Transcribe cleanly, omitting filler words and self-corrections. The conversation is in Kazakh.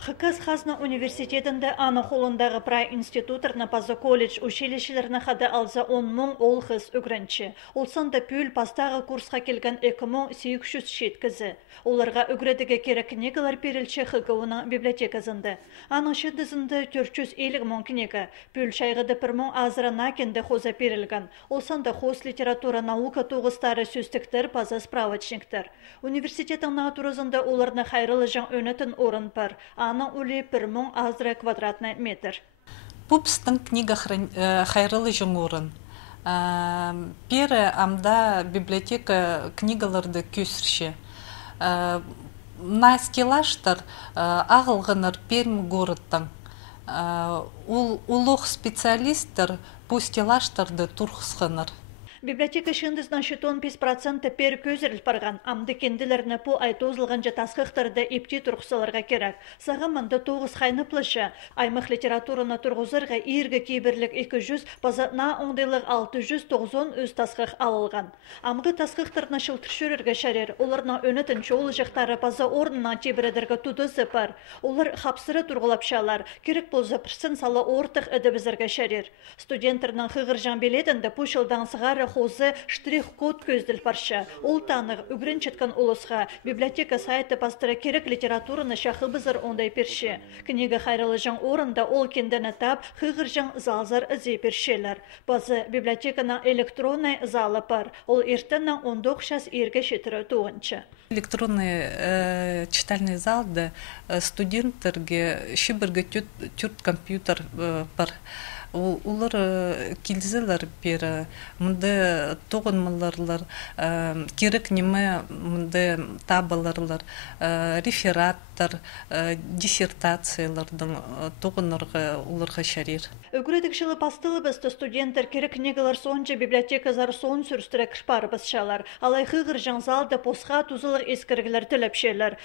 Хакас Хазна университетінде аны қолындағы прай институторна паза колледж училищелеріні хады алза 10 мың ол қыз үгренчі. Олсанда пүл пастағы курсқа келген 2800 шеткізі. Оларға үгредіге керек книгалар перілчі хығауына библиотеказынды. Аның шедізінде 450 мың книга. Пүл шайғыды 1 мың азырана кенді хоза перілген. Олсанда хоз литература наука тоғыстары сөстіктер паза справочниктер. Университеттің натурызында оларны хайрылы жан өнетін орын бар. Аны уле 1 мың азыра квадратный метр. Пупстың книга хайрылы жан орын. Пере амда библиотека книгаларды көсірші. Наскелаштар ағылғыныр Пермь городтың. Улух специалисттар пустелаштарды турхсқыныр. Библиотека шындыз нашетон 5% пер көзіріл парған. Амды кенділеріні по айтозылған жатасқықтарды епте тұрқсаларға керек. Сағамында 9 қайны плышы. Аймақ литературына тұрғызырға ергі кейбірлік 200, база на оңдайлық 690 өз тасқық алылған. Амғы тасқықтарына шылтыршөрерге шәрер. Оларына өнетін чоғыл жақтары база орнына тебіредерге тұдысы бар. Олар қапсыры тұрғылап шалар. Керек болза пірсін салы ортық әдібізірге шәрер. Студенттерінің қығыржан белетінді пұшылдан сығары хозы штрих-код көзділ парша. Ол танық үгрен четкан улысға библиотека сайты пастыры керек литератураны шақы бізір ондай перші. Книга хайралы жан орында ол кендені тап хығыр жан залзар үзе першелер. Базы библиотеканың электронный залы бар. Ол ертінің 19 шас ерге шетірі туғынчы. Электронный читальный залды студенттерге шибірге түрт компьютер бар. Улар килзелер бері, мұнды тоғынмаларлар, керек неме мұнды табаларлар, рефераттар, диссертациялардың тоғынырға уларға шарир. Үгіредік жылы пастылы бізді студенттер керек книгалар сонча библиотеказар сон сүрістірек шпар бізшалар. Алай хығыр жаңзалды посқа тузылыр ескіргілер тілепшелер.